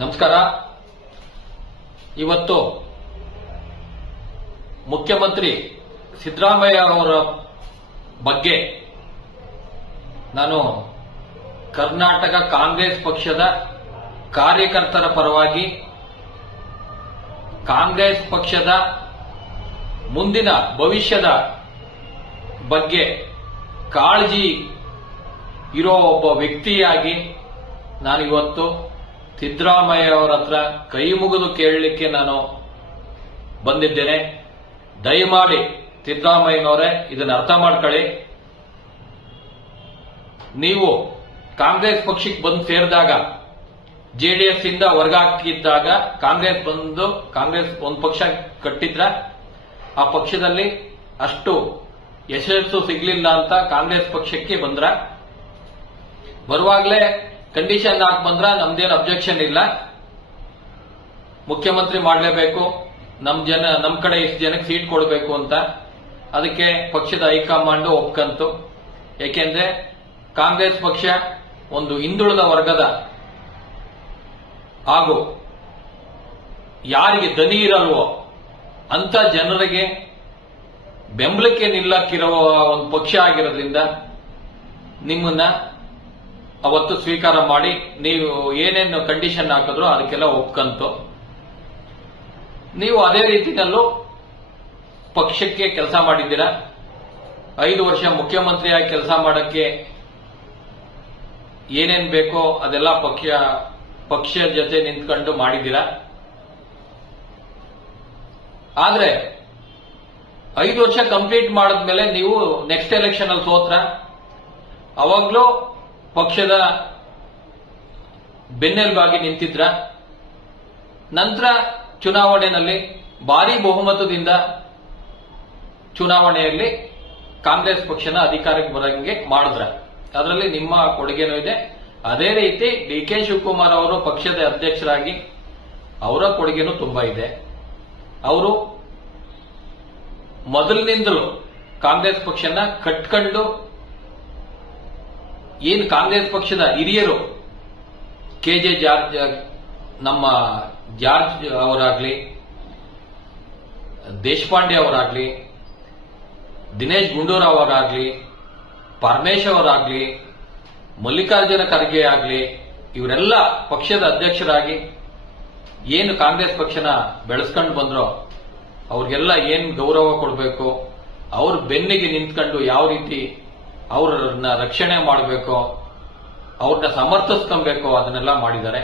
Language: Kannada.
ನಮಸ್ಕಾರ. ಇವತ್ತು ಮುಖ್ಯಮಂತ್ರಿ ಸಿದ್ದರಾಮಯ್ಯ ಅವರ ಬಗ್ಗೆ ನಾನು ಕರ್ನಾಟಕ ಕಾಂಗ್ರೆಸ್ ಪಕ್ಷದ ಕಾರ್ಯಕರ್ತರ ಪರವಾಗಿ ಕಾಂಗ್ರೆಸ್ ಪಕ್ಷದ ಮುಂದಿನ ಭವಿಷ್ಯದ ಬಗ್ಗೆ ಕಾಳಜಿ ಇರೋ ಒಬ್ಬ ವ್ಯಕ್ತಿಯಾಗಿ ನಾನಿವತ್ತು ಸಿದ್ದರಾಮಯ್ಯ ಅವರ ಹತ್ರ ಕೈ ಮುಗಿದು ಕೇಳಲಿಕ್ಕೆ ನಾನು ಬಂದಿದ್ದೇನೆ. ದಯಮಾಡಿ ಸಿದ್ದರಾಮಯ್ಯನವರೇ ಇದನ್ನು ಅರ್ಥ ಮಾಡ್ಕೊಳ್ಳಿ. ನೀವು ಕಾಂಗ್ರೆಸ್ ಪಕ್ಷಕ್ಕೆ ಬಂದು ಸೇರಿದಾಗ ಜೆಡಿಎಸ್ ಇಂದ ಹೊರಗಾಕಿದ್ದಾಗ ಕಾಂಗ್ರೆಸ್ ಒಂದು ಪಕ್ಷ ಕಟ್ಟಿದ್ರ ಆ ಪಕ್ಷದಲ್ಲಿ ಅಷ್ಟು ಯಶಸ್ಸು ಸಿಗ್ಲಿಲ್ಲ ಅಂತ ಕಾಂಗ್ರೆಸ್ ಪಕ್ಷಕ್ಕೆ ಬಂದ್ರ. ಬರುವಾಗಲೇ ಕಂಡೀಷನ್ ಹಾಕಿ ಬಂದ್ರ ನಮ್ದೇನು ಅಬ್ಜೆಕ್ಷನ್ ಇಲ್ಲ, ಮುಖ್ಯಮಂತ್ರಿ ಮಾಡಲೇಬೇಕು, ನಮ್ ಕಡೆ ಇಷ್ಟು ಜನಕ್ಕೆ ಸೀಟ್ ಕೊಡಬೇಕು ಅಂತ. ಅದಕ್ಕೆ ಪಕ್ಷದ ಹೈಕಮಾಂಡ್ ಒಪ್ಕಂತು. ಏಕೆಂದ್ರೆ ಕಾಂಗ್ರೆಸ್ ಪಕ್ಷ ಒಂದು ಹಿಂದುಳಿದ ವರ್ಗದ ಹಾಗೂ ಯಾರಿಗೆ ದನಿ ಇರಲ್ವೋ ಅಂತ ಜನರಿಗೆ ಬೆಂಬಲಕ್ಕೆ ನಿಲ್ಲಕ್ಕಿರುವ ಒಂದು ಪಕ್ಷ ಆಗಿರೋದ್ರಿಂದ ನಿಮ್ಮನ್ನ ಅವತ್ತು ಸ್ವೀಕಾರ ಮಾಡಿ ನೀವು ಏನೇನು ಕಂಡೀಷನ್ ಹಾಕಿದ್ರು ಅದಕ್ಕೆಲ್ಲ ಒಪ್ಕಂತು. ನೀವು ಅದೇ ರೀತಿನಲ್ಲೂ ಪಕ್ಷಕ್ಕೆ ಕೆಲಸ ಮಾಡಿದ್ದೀರಾ. 5 ವರ್ಷ ಮುಖ್ಯಮಂತ್ರಿಯಾಗಿ ಕೆಲಸ ಮಾಡಕ್ಕೆ ಏನೇನ್ ಬೇಕೋ ಅದೆಲ್ಲ ಪಕ್ಷ ಜೊತೆ ನಿಂತ್ಕೊಂಡು ಮಾಡಿದ್ದೀರಾ. ಆದ್ರೆ 5 ವರ್ಷ ಕಂಪ್ಲೀಟ್ ಮಾಡಿದ್ಮೇಲೆ ನೀವು ನೆಕ್ಸ್ಟ್ ಎಲೆಕ್ಷನ್ ಅಲ್ಲಿ ಸೋತ್ರ. ಅವಾಗ್ಲೂ ಪಕ್ಷದ ಬೆನ್ನೆಲುಬಾಗಿ ನಿಂತಿದ್ರ. ನಂತರ ಚುನಾವಣೆಯಲ್ಲಿ ಭಾರಿ ಬಹುಮತದಿಂದ ಚುನಾವಣೆಯಲ್ಲಿ ಕಾಂಗ್ರೆಸ್ ಪಕ್ಷನ ಅಧಿಕಾರಕ್ಕೆ ಬರಂಗೆ ಮಾಡಿದ್ರ. ಅದರಲ್ಲಿ ನಿಮ್ಮ ಕೊಡುಗೆನೂ ಇದೆ. ಅದೇ ರೀತಿ ಡಿ.ಕೆ. ಶಿವಕುಮಾರ್ ಅವರು ಪಕ್ಷದ ಅಧ್ಯಕ್ಷರಾಗಿ ಅವರ ಕೊಡುಗೆನೂ ತುಂಬಾ ಇದೆ. ಅವರು ಮೊದಲಿನಿಂದಲೂ ಕಾಂಗ್ರೆಸ್ ಪಕ್ಷನ ಕಟ್ಕೊಂಡು ಏನು ಕಾಂಗ್ರೆಸ್ ಪಕ್ಷದ ಹಿರಿಯರು ಕೆ.ಜೆ. ಜಾರ್ಜ್, ನಮ್ಮ ಜಾರ್ಜ್ ಅವರಾಗ್ಲಿ, ದೇಶಪಾಂಡೆ ಅವರಾಗ್ಲಿ, ದಿನೇಶ್ ಗುಂಡೂರಾವ್ ಅವರಾಗ್ಲಿ, ಪರಮೇಶ್ ಅವರಾಗ್ಲಿ, ಮಲ್ಲಿಕಾರ್ಜುನ ಖರ್ಗೆ ಆಗ್ಲಿ, ಇವರೆಲ್ಲ ಪಕ್ಷದ ಅಧ್ಯಕ್ಷರಾಗಿ ಏನು ಕಾಂಗ್ರೆಸ್ ಪಕ್ಷನ ಬೆಳೆಸ್ಕೊಂಡು ಬಂದ್ರೋ ಅವ್ರಿಗೆಲ್ಲ ಏನ್ ಗೌರವ ಕೊಡಬೇಕು, ಅವ್ರ ಬೆನ್ನಿಗೆ ನಿಂತ್ಕೊಂಡು ಯಾವ ರೀತಿ ಅವ್ರನ್ನ ರಕ್ಷಣೆ ಮಾಡಬೇಕು, ಅವ್ರನ್ನ ಸಮರ್ಥಿಸ್ಕೊಬೇಕು ಅದನ್ನೆಲ್ಲ ಮಾಡಿದ್ದಾರೆ.